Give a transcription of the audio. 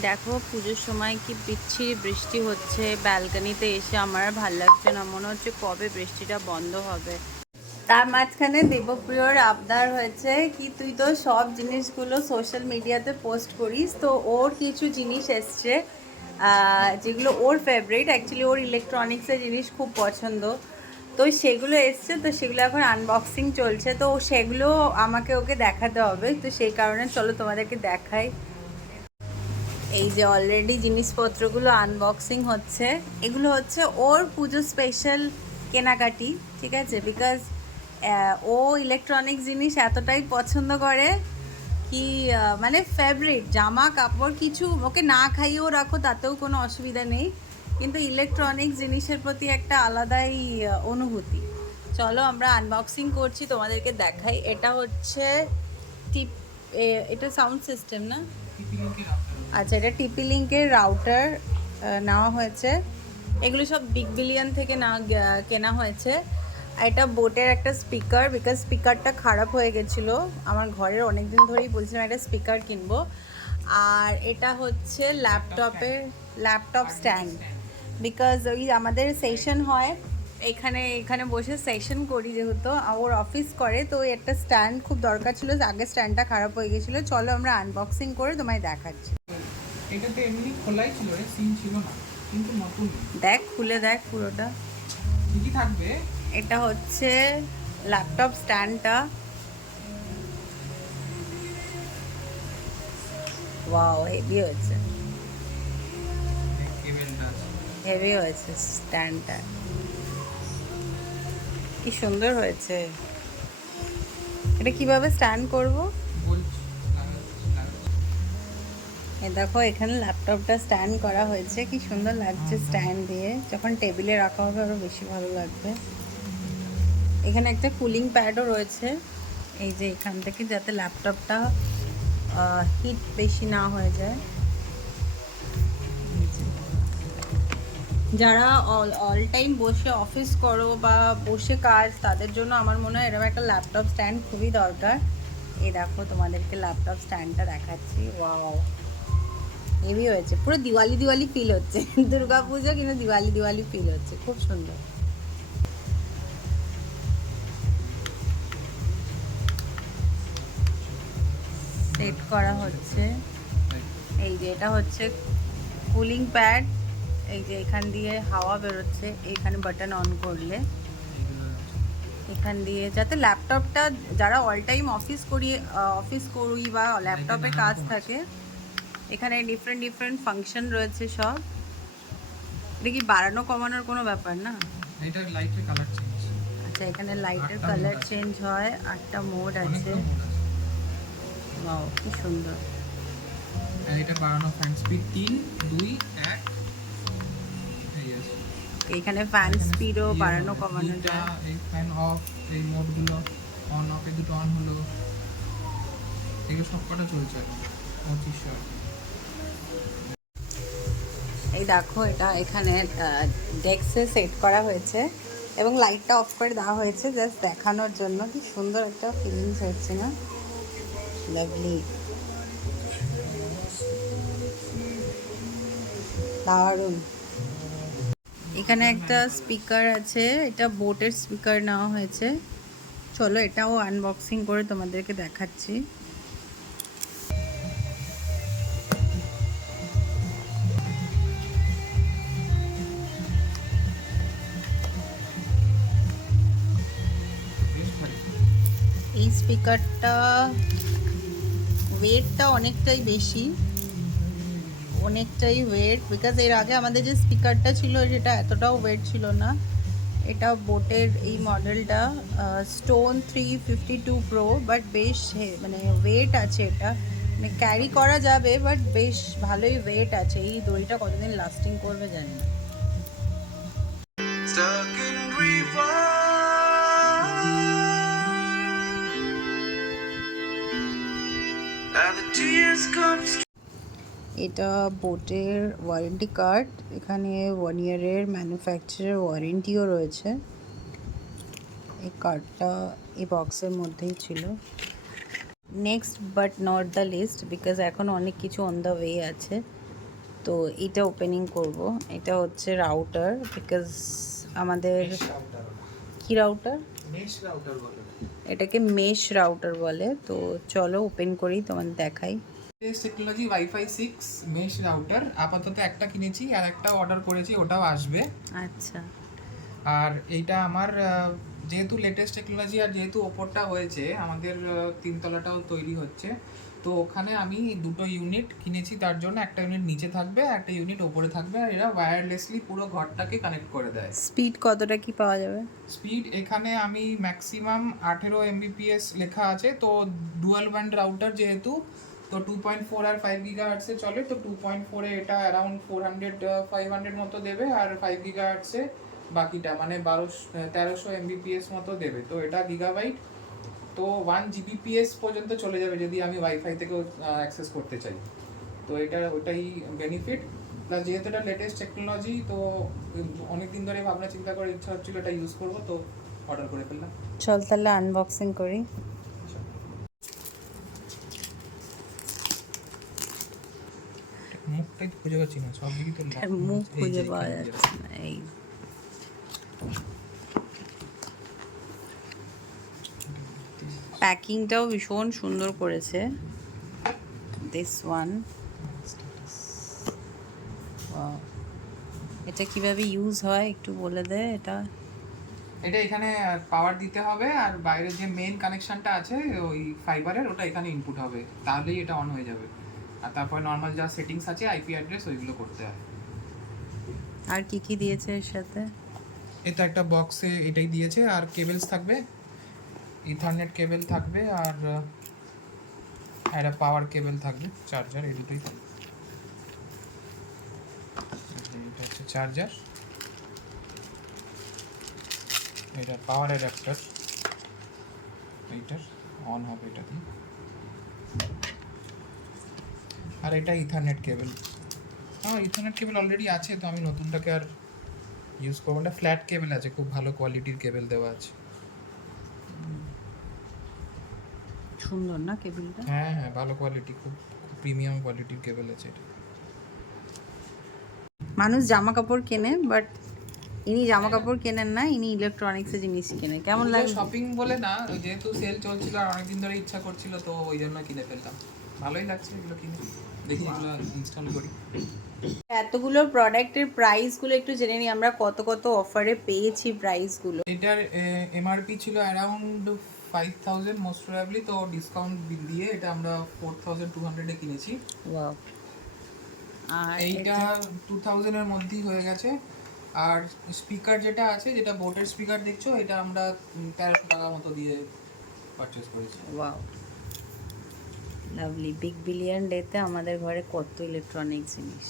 দেখো পুজোর সময় কি বিচ্ছিরি বৃষ্টি হচ্ছে, ব্যালকনিতে এসে আমার আর ভাল লাগছে না, মনে হচ্ছে কবে বৃষ্টিটা বন্ধ হবে। তার মাঝখানে দেবপ্রিয়র আবদার হয়েছে কি তুই তো সব জিনিসগুলো সোশ্যাল মিডিয়াতে পোস্ট করিস, তো ওর কিছু জিনিস এসছে যেগুলো ওর ফেভারিট, অ্যাকচুয়ালি ওর ইলেকট্রনিক্সের জিনিস খুব পছন্দ। তো সেগুলো এসছে, তো সেগুলো এখন আনবক্সিং চলছে, তো সেগুলো আমাকে ওকে দেখাতে হবে, তো সেই কারণে চলো তোমাদেরকে দেখাই। এই যে অলরেডি জিনিসপত্রগুলো আনবক্সিং হচ্ছে, এগুলো হচ্ছে ওর পুজো স্পেশাল কেনাকাটি, ঠিক আছে? বিকজ ও ইলেকট্রনিক জিনিস এতটাই পছন্দ করে কি মানে ফেভারিট জামা কাপড় কিছু ওকে না খাইয়েও রাখো তাতেও কোনো অসুবিধা নেই, কিন্তু ইলেকট্রনিক জিনিসের প্রতি একটা আলাদাই অনুভূতি। চলো আমরা আনবক্সিং করছি, তোমাদেরকে দেখাই। এটা হচ্ছে টিপ, এটা সাউন্ড সিস্টেম না? আচ্ছা, এটা টিপি লিঙ্কের রাউটার নেওয়া হয়েছে। এগুলো সব বিগ বিলিয়ন থেকে না কেনা হয়েছে। এটা বোটের একটা স্পিকার, বিকজ স্পিকারটা খারাপ হয়ে গেছিলো আমার ঘরের, অনেক দিন ধরেই বলছিলাম একটা স্পিকার কিনবো। আর এটা হচ্ছে ল্যাপটপ স্ট্যান্ড, বিকজ ওই আমাদের সেশন হয় এখানে, এখানে বসে সেশন করি, যেহেতু ওর অফিস করে, তো একটা স্ট্যান্ড খুব দরকার ছিল, আগে স্ট্যান্ডটা খারাপ হয়ে গেছিলো। চলো আমরা আনবক্সিং করে তোমায় দেখাচ্ছি। এটাতে এমনি খোলাই ছিল রে, সিন ছিল না, কিন্তু নতুন। দেখ, খুলে দেখ পুরোটা। কি কি থাকবে? এটা হচ্ছে ল্যাপটপ স্ট্যান্ডটা। ওয়াও, হেভি হয়েছে, কেবেলটা আছে। হেভি হয়েছে স্ট্যান্ডটা, কি সুন্দর হয়েছে। এটা কিভাবে স্ট্যান্ড করব? বলছি লাগাচ্ছি। এ দেখো এখানে ল্যাপটপটা স্ট্যান্ড করা হয়েছে, কি সুন্দর লাগছে স্ট্যান্ড দিয়ে, যখন টেবিলে রাখা হবে আরও বেশি ভালো লাগবে। এখানে একটা কুলিং প্যাডও রয়েছে, এই যে এখান থেকে, যাতে ল্যাপটপটা হিট বেশি না হয়ে যায়। যারা অল টাইম বসে অফিস করো বা বসে কাজ, তাদের জন্য আমার মনে হয় এরকম একটা ল্যাপটপ স্ট্যান্ড খুবই দরকার। এই দেখো তোমাদেরকে ল্যাপটপ স্ট্যান্ডটা দেখাচ্ছি। ওয়াও, হেভি হয়েছে, পুরো দিওয়ালি দিওয়ালি ফিল হচ্ছে দুর্গা পুজো কিন্তু দিওয়ালি দিওয়ালি ফিল হচ্ছে, খুব সুন্দর। সেট করা হচ্ছে। এই যে এটা হচ্ছে কুলিং প্যাড, এই যে এখান দিয়ে হাওয়া বেরোচ্ছে, এইখানে বাটন অন করলে এখান দিয়ে, যাতে ল্যাপটপটা, যারা অল টাইম অফিস করি বা ল্যাপটপে কাজ থাকে, এখানে ডিফারেন্ট ডিফারেন্ট ফাংশন রয়েছে সব। এটা কি বাড়ানো কমানোর কোনো ব্যাপার না? এটা লাইটের কালার চেঞ্জ। আচ্ছা, এখানে লাইটের কালার চেঞ্জ হয়, 8টা মোড আছে। ওয়াও, কি সুন্দর। আর এটা বাড়ানো ফ্যান স্পিড 3 2 1। এখানে ফ্যান স্পিডও বাড়ানো কমানো যায়। এই ফ্যান অফ, এই মোডগুলো অন অফ, এই দুটো অন হলো, এগুলো সবকটা চলছে এখন 2500। এই দেখো এটা এখানে ডেস্কে সেট করা হয়েছে এবং লাইটটা অফ করে দেওয়া হয়েছে জাস্ট দেখানোর জন্য। কি সুন্দর একটা ফিলিংস হচ্ছে না? লাভলি, দারুণ। এখানে একটা স্পিকার আছে, এটা বোটের স্পিকার নেওয়া হয়েছে। চলো এটাও আনবক্সিং করে তোমাদেরকে দেখাচ্ছি। এই স্পিকারটা ওয়েটটা অনেকটাই বেশি, অনেকটাই ওয়েট, বিকজ এর আগে আমাদের যে স্পিকারটা ছিল সেটা এতটাও ওয়েট ছিল না। এটা বোটের এই মডেলটা স্টোন 352 প্রো, বাট বেশ মানে ওয়েট আছে, এটা মানে ক্যারি করা যাবে, বাট বেশ ভালোই ওয়েট আছে। এই দড়িটা কতদিন লাস্টিং করবে জানি না। এটা বোটের ওয়ারেন্টি কার্ড, এখানে 1 ইয়ারের ম্যানুফ্যাকচারার ওয়ারেন্টিও রয়েছে। এই কার্ডটা এই বক্সের মধ্যেই ছিল। Next but not the list, because এখন অনেক কিছু অন দ্য ওয়ে আছে, তো এটা ওপেনিং করব। এটা হচ্ছে রাউটার, বিকজ আমাদের কি রাউটার, মেশ রাউটার বলে। এটাকে মেশ রাউটার বলে। তো চলো ওপেন করি, তোমাদের দেখাই। টেকনোলজি ওয়াইফাই 6 মেশ রাউটার আপাতত একটা কিনেছি, আর একটা অর্ডার করেছি, ওটাও আসবে। আচ্ছা, আর এইটা আমার যেহেতু লেটেস্ট টেকনোলজি, আর যেহেতু ওপরটা হয়েছে আমাদের তিনতলাটাও তৈরি হচ্ছে, তো ওখানে আমি দুটো ইউনিট কিনেছি। তার জন্য একটা ইউনিট নিচে থাকবে, একটা ইউনিট ওপরে থাকবে, আর এরা ওয়্যারলেসলি পুরো ঘরটাকে কানেক্ট করে দেয়। স্পিড কতটা কি পাওয়া যাবে? স্পিড এখানে আমি ম্যাক্সিমাম 18 এমবিপিএস লেখা আছে। তো ডুয়াল ব্যান্ড রাউটার যেহেতু, তো 2.4 আর 5 গিগাহার্টসে চলে। তো 2.4 এ এটা অ্যারাউন্ড 400-500 মতো দেবে, আর 5 গিগাহার্টসে বাকিটা মানে 1300 এমবিপিএস মতো দেবে। তো এটা গিগাবাইট, তো 1 জিবিপিএস পর্যন্ত চলে যাবে যদি আমি ওয়াইফাই থেকেও অ্যাক্সেস করতে চাই। তো এটা ওটাই বেনিফিট। প্লাস যেহেতু এটা লেটেস্ট টেকনোলজি, তো অনেক দিন ধরে ভাবনা চিন্তা করে ইচ্ছা হচ্ছিল এটা ইউজ করবো, তো অর্ডার করে ফেললাম। চল তাহলে আনবক্সিং করি। মুখটাই খুঁজে পাচ্ছি না, সব দিকে তো আর মুখ খুঁজে পাওয়া যাচ্ছে না। এই প্যাকিংটাও ভীষণ সুন্দর করেছে। দিস ওয়ান, এটা কিভাবে ইউজ হয় একটু বলে দে। এটা এটা এখানে পাওয়ার দিতে হবে, আর বাইরের যে মেইন কানেকশনটা আছে ওই ফাইবারের, ওটা এখানে ইনপুট হবে, তাহলেই এটা অন হয়ে যাবে। আর তারপর নর্মাল যা সেটিংস আছে আইপি অ্যাড্রেস ওইগুলো করতে হয়। আর কি কি দিয়েছে এর সাথে? এটা একটা বক্সে এটাই দিয়েছে, আর কেবলস থাকবে, ইথারনেট কেবল থাকবে, আর একটা পাওয়ার কেবল থাকবে, চার্জার, এই দুটোই থাকবে। এটা হচ্ছে চার্জার, এটা পাওয়ার অ্যাডাপ্টার, এইটার অন হবে এটা দিয়ে। আর এটা ইথারনেট কেবল। হ্যাঁ, ইথারনেট কেবল অলরেডি আছে, তো আমি নতুনটাকে আর ইউজ করবো না। ফ্ল্যাট কেবল আছে, খুব ভালো কোয়ালিটির কেবল দেওয়া আছে। সুন্দর না কেবিলটা? হ্যাঁ হ্যাঁ, ভালো কোয়ালিটি, খুব প্রিমিয়াম কোয়ালিটির কেবল আছে এটা। মানুষ জামা কাপড় কেনে, বাট ইনি জামা কাপড় কেনেন না, ইনি ইলেকট্রনিক্সের জিনিস কেনে। কেমন লাগে? শপিং বলে না, যেহেতু সেল চলছিল আর অনেকদিন ধরে ইচ্ছা করছিল, তো ওই জন্য কিনে ফেললাম। ভালোই লাগছে এগুলো কিনে, দেখি এগুলো ইনস্টল করি। এতগুলো প্রোডাক্টের প্রাইসগুলো একটু জেনে নিই আমরা, কত কত অফারে পেয়েছি প্রাইসগুলো। এটার এমআরপি ছিল অ্যারাউন্ড 5000 মোস্ট প্রবাবলি, তো ডিসকাউন্ট দিয়ে এটা আমরা 4200 এ কিনেছি। ওয়াও। আর এইটা 2000 এর মধ্যেই হয়ে গেছে। আর স্পিকার যেটা আছে, যেটা বোটের স্পিকার দেখছো, এটা আমরা 1300 টাকা মতো দিয়ে পারচেজ করেছি। Wow, lovely. বিগ বিলিয়ন ডেতে আমাদের ঘরে কত ইলেকট্রনিক জিনিস।